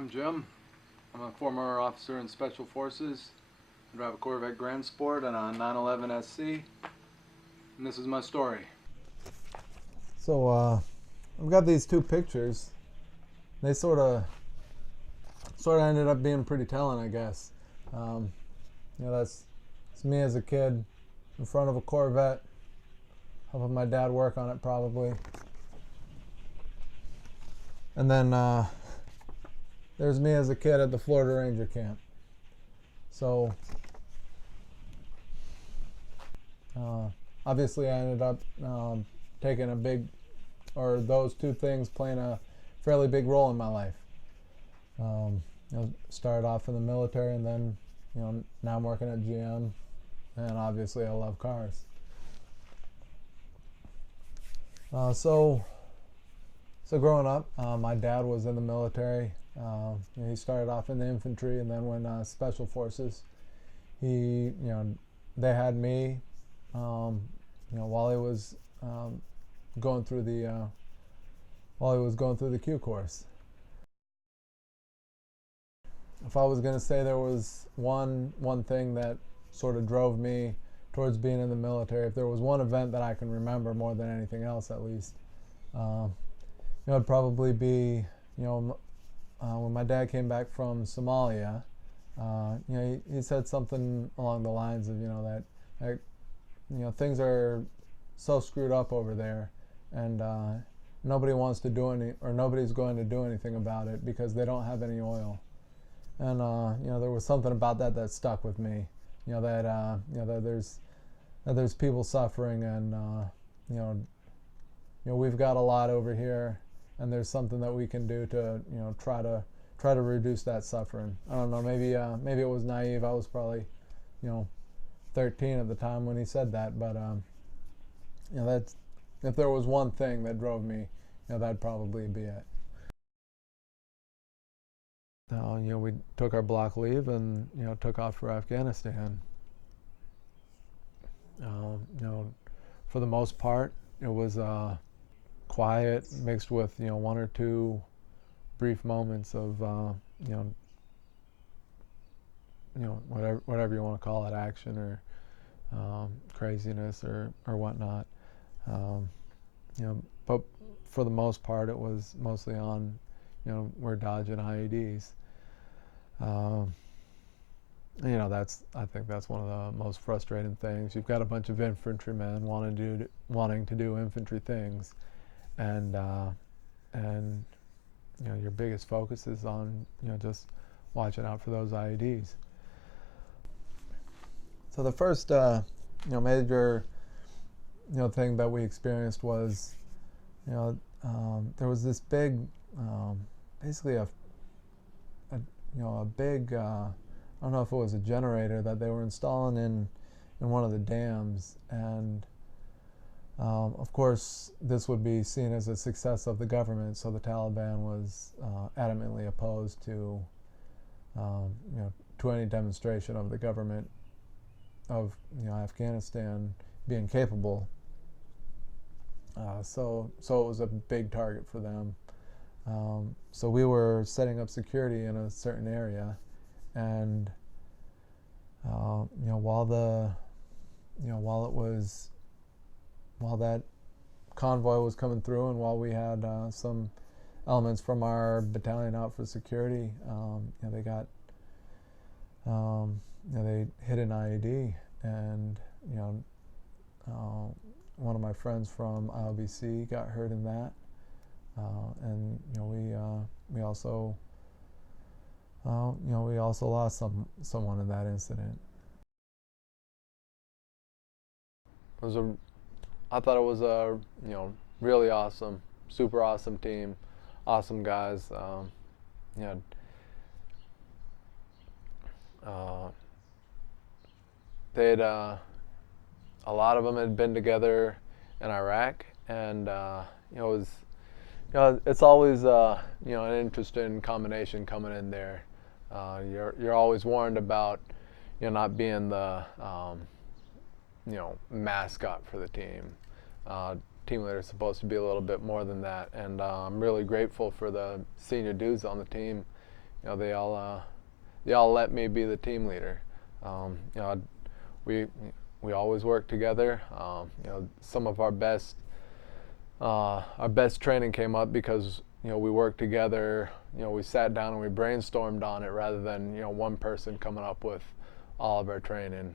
I'm Jim. I'm a former officer in Special Forces. I drive a Corvette Grand Sport and a 911 SC. And this is my story. So I've got these two pictures. They sort of ended up being pretty telling, I guess. That's me as a kid in front of a Corvette, helping my dad work on it probably. And then there's me as a kid at the Florida Ranger camp. So obviously I ended up taking those two things playing a fairly big role in my life. Started off in the military, and then now I'm working at GM, and obviously I love cars. So growing up, my dad was in the military. He started off in the infantry and then went Special Forces. They had me, while he was going through the Q course. If I was going to say there was one thing that sort of drove me towards being in the military, if there was one event that I can remember more than anything else, at least, it'd probably be, when my dad came back from Somalia. He said something along the lines of, that things are so screwed up over there, and nobody's going to do anything about it because they don't have any oil. And there was something about that stuck with me. That there's people suffering, and we've got a lot over here, and there's something that we can do to try to reduce that suffering. I don't know, maybe it was naive. I was probably 13 at the time when he said that, but that's, if there was one thing that drove me, that'd probably be it. We took our block leave and took off for Afghanistan. For the most part, it was quiet, mixed with one or two brief moments of whatever you want to call it, action or craziness or whatnot. But for the most part, it was mostly on we're dodging IEDs. I think that's one of the most frustrating things. You've got a bunch of infantrymen wanting to do infantry things, and your biggest focus is on just watching out for those IEDs. So the first major thing that we experienced was there was this big basically a big I don't know if it was a generator that they were installing in one of the dams, and of course this would be seen as a success of the government, so the Taliban was adamantly opposed to any demonstration of the government of Afghanistan being capable. So it was a big target for them. So we were setting up security in a certain area, and while that convoy was coming through, and while we had some elements from our battalion out for security, they got they hit an IED, and one of my friends from ILBC got hurt in that. And we also lost someone in that incident. I thought it was a really awesome, super awesome team, awesome guys. They'd a lot of them had been together in Iraq, and it was. It's always an interesting combination coming in there. You're always warned about not being the mascot for the team. Team leader is supposed to be a little bit more than that, and I'm really grateful for the senior dudes on the team. they all let me be the team leader. You know, we we always work together. You know, some of our best training came up because we worked together. We sat down and we brainstormed on it rather than one person coming up with all of our training.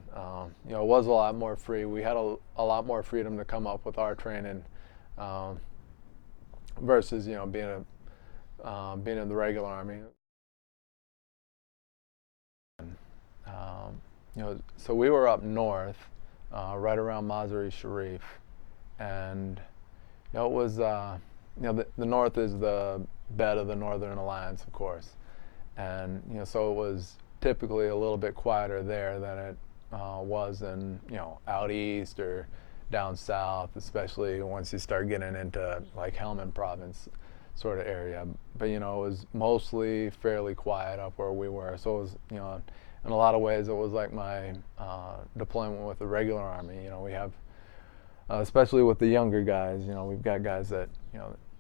It was a lot more free. We had a lot more freedom to come up with our training versus being in the regular Army. So we were up north, right around Mazar-e Sharif, and it was the north is the bed of the Northern Alliance, of course, and so it was typically a little bit quieter there than it was in out east or down south, especially once you start getting into like Helmand Province sort of area. But it was mostly fairly quiet up where we were. So it was in a lot of ways it was like my deployment with the regular Army. We have especially with the younger guys, we've got guys that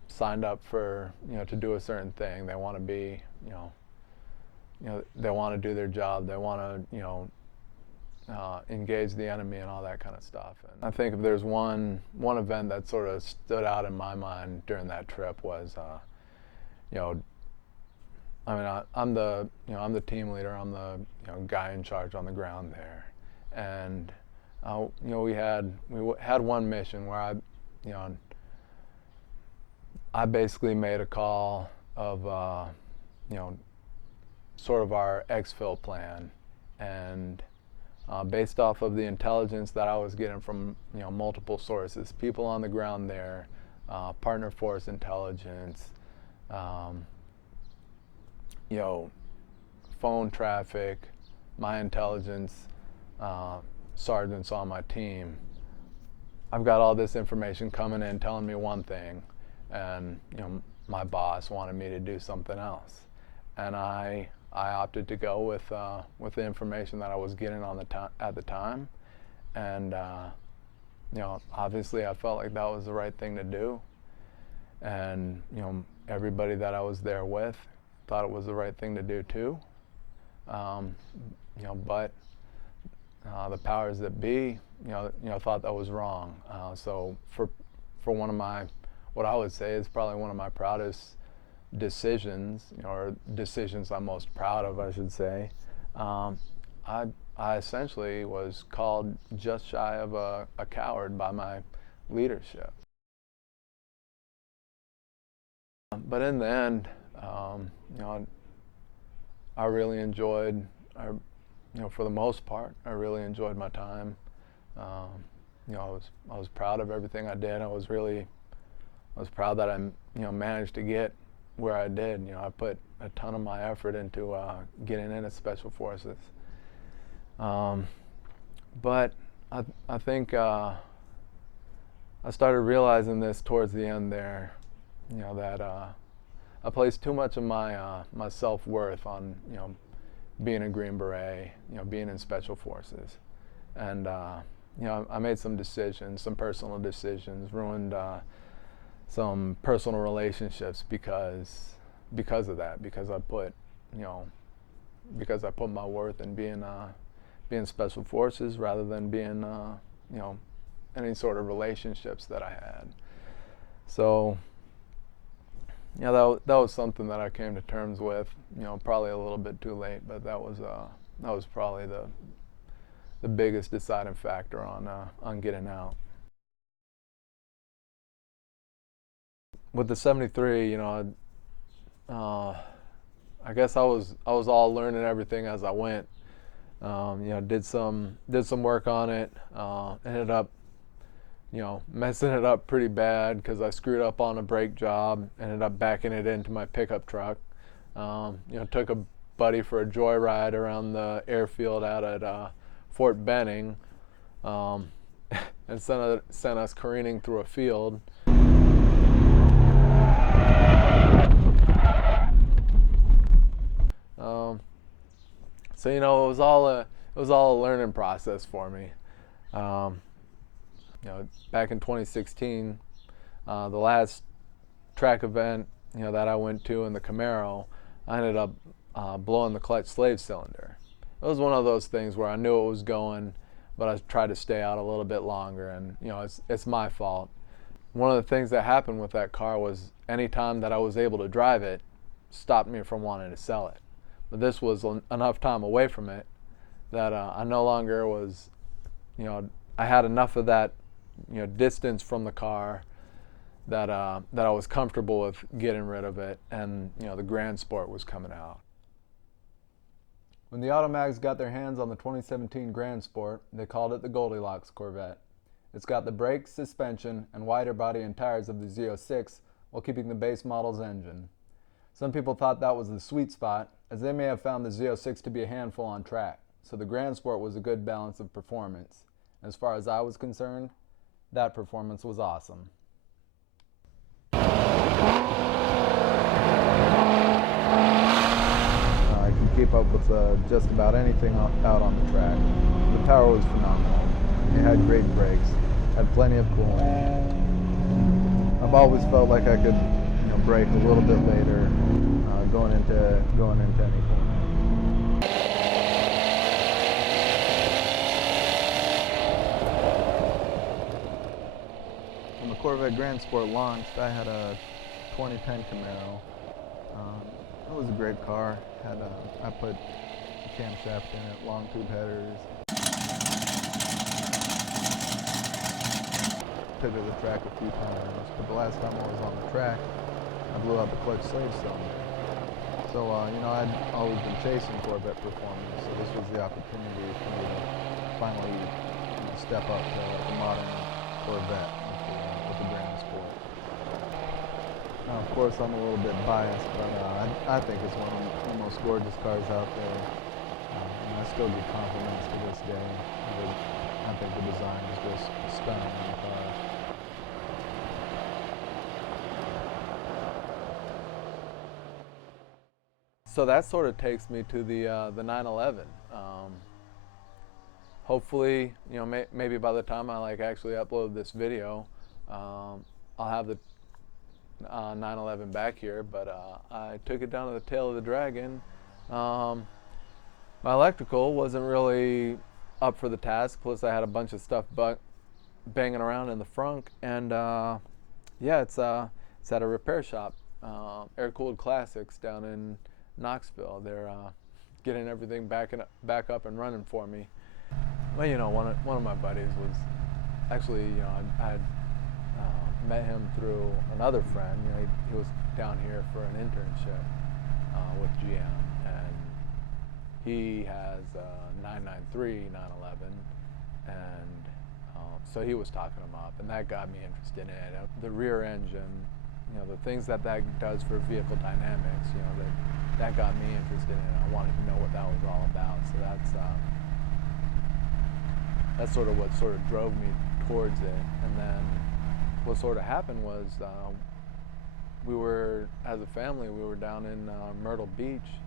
signed up for to do a certain thing. They want to be they want to do their job. They want to engage the enemy and all that kind of stuff. And I think if there's one event that sort of stood out in my mind during that trip was, I'm the team leader. I'm the guy in charge on the ground there, and we had one mission where I basically made a call of sort of our exfil plan, and based off of the intelligence that I was getting from multiple sources, people on the ground there, partner force intelligence, phone traffic, my intelligence, sergeants on my team. I've got all this information coming in telling me one thing, and my boss wanted me to do something else, and I opted to go with the information that I was getting at the time, and obviously I felt like that was the right thing to do, and everybody that I was there with thought it was the right thing to do too, but the powers that be thought that was wrong. So for one of my, what I would say is probably one of my proudest decisions, or decisions I'm most proud of, I should say, I essentially was called just shy of a coward by my leadership. But in the end, I really enjoyed, for the most part, I really enjoyed my time. I was proud of everything I did. I was proud that I managed to get where I did. I put a ton of my effort into getting into Special Forces. But I think I started realizing this towards the end there, that I placed too much of my my self-worth on being a Green Beret, being in Special Forces, and I made some decisions, some personal decisions, ruined some personal relationships because of that, because I put my worth in being Special Forces rather than being any sort of relationships that I had. So that was something that I came to terms with, probably a little bit too late, but that was probably the biggest deciding factor on getting out. With the 73, I guess I was all learning everything as I went. Did some work on it. Ended up, messing it up pretty bad because I screwed up on a brake job. Ended up backing it into my pickup truck. Took a buddy for a joyride around the airfield out at Fort Benning, and sent us careening through a field. So it was all a learning process for me. Back in 2016, the last track event that I went to in the Camaro, I ended up blowing the clutch slave cylinder. It was one of those things where I knew it was going, but I tried to stay out a little bit longer, and it's my fault. One of the things that happened with that car was any time that I was able to drive it stopped me from wanting to sell it. But this was enough time away from it that I no longer was, I had enough of that, distance from the car that I was comfortable with getting rid of it, and the Grand Sport was coming out. When the Automags got their hands on the 2017 Grand Sport, they called it the Goldilocks Corvette. It's got the brakes, suspension, and wider body and tires of the Z06 while keeping the base model's engine. Some people thought that was the sweet spot, as they may have found the Z06 to be a handful on track, so the Grand Sport was a good balance of performance. As far as I was concerned, that performance was awesome. I can keep up with just about anything out on the track. The power was phenomenal. It had great brakes, had plenty of cooling. I've always felt like I could, brake a little bit later, going into any corner. When the Corvette Grand Sport launched, I had a 2010 Camaro. It was a great car. I put a camshaft in it, long tube headers. Took it to the track a few times, but the last time I was on the track, I blew out the clutch slave cylinder. So, I'd always been chasing Corvette performance, so this was the opportunity for me to finally step up to the modern Corvette with the Grand Sport. Now, of course, I'm a little bit biased, but I think it's one of the most gorgeous cars out there. And I still give compliments to this day. I think the design is just stunning in the car. So that sort of takes me to the 911. Hopefully, maybe by the time I actually upload this video, I'll have the 911 back here. But I took it down to the tail of the Dragon. My electrical wasn't really up for the task. Plus, I had a bunch of stuff banging around in the frunk, and it's at a repair shop, Air Cooled Classics down in Knoxville. They're getting everything back up and running for me. Well, one of my buddies was actually, I had met him through another friend. He was down here for an internship with GM, and he has a 993 911, and so he was talking him up, and that got me interested in it. The rear engine, the things that does for vehicle dynamics, that got me interested in it. I wanted to know what that was all about. So that's sort of what drove me towards it. And then what sort of happened was as a family, we were down in Myrtle Beach,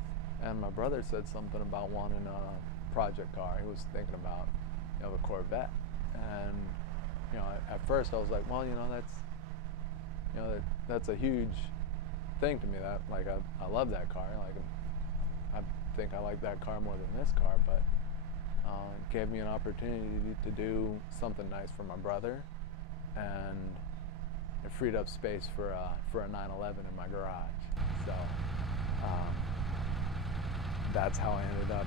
and my brother said something about wanting a project car. He was thinking about the Corvette. And at first I was like, well, that's a huge thing to me. That I love that car. I think I like that car more than this car, but it gave me an opportunity to do something nice for my brother, and it freed up space for a 911 in my garage. So that's how I ended up,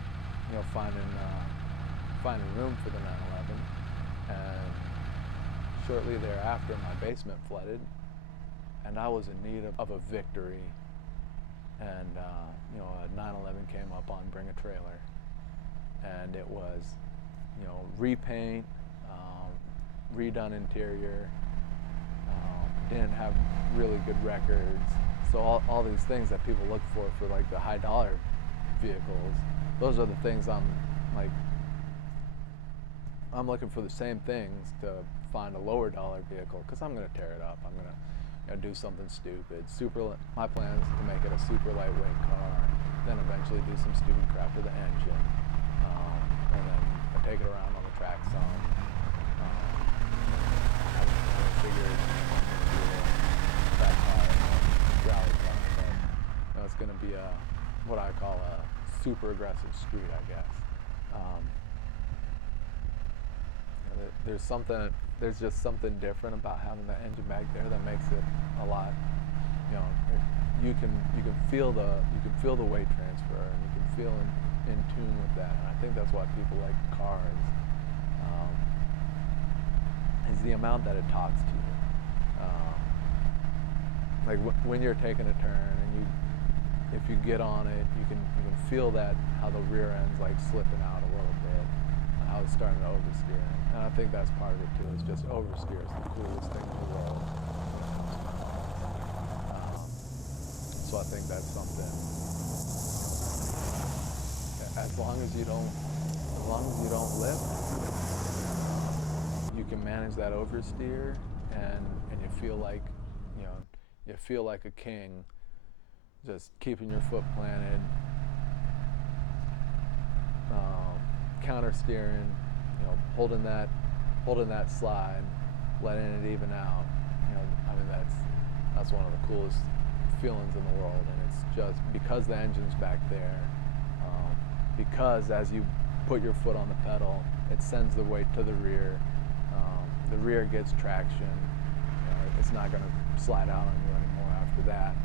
finding room for the 911. And shortly thereafter, my basement flooded, and I was in need of a victory. And a 911 came up on Bring a Trailer, and it was, repaint, redone interior, didn't have really good records. So all these things that people look for the high dollar vehicles, those are the things I'm looking for, the same things to find a lower dollar vehicle, because I'm going to tear it up. I'm going to do something stupid. My plan is to make it a super lightweight car, then eventually do some stupid crap to the engine, and then take it around on the track some. I figured that car, rally car, but it's going to be a what I call a super aggressive street, I guess. There's just something different about having the engine back there that makes it a lot, you can feel the weight transfer, and you can feel in tune with that. And I think that's why people like cars, is the amount that it talks to you. Like when you're taking a turn, and if you get on it, you can feel that, how the rear end's like slipping out a little bit, and how it's starting to oversteer. And I think that's part of it too. It's just oversteer is the coolest thing in the world. So I think that's something. As long as you don't lift, you can manage that oversteer, and you feel like, you feel like a king, just keeping your foot planted, counter steering, holding that slide, letting it even out. I mean, that's one of the coolest feelings in the world. And it's just because the engine's back there, because as you put your foot on the pedal, it sends the weight to the rear. The rear gets traction. It's not going to slide out on you anymore after that.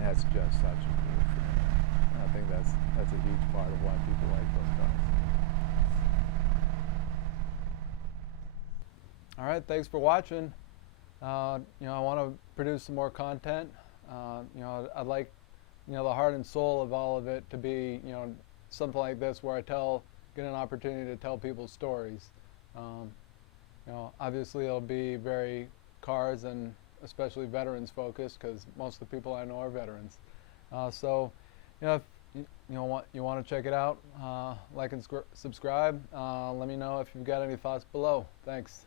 That's just such a huge feeling. And I think that's a huge part of why people like those cars. All right, thanks for watching. I want to produce some more content. I'd like, the heart and soul of all of it to be, something like this, where I get an opportunity to tell people's stories. Obviously it'll be very cars and especially veterans focused, because most of the people I know are veterans. So, if you want to check it out, like and subscribe. Let me know if you've got any thoughts below. Thanks.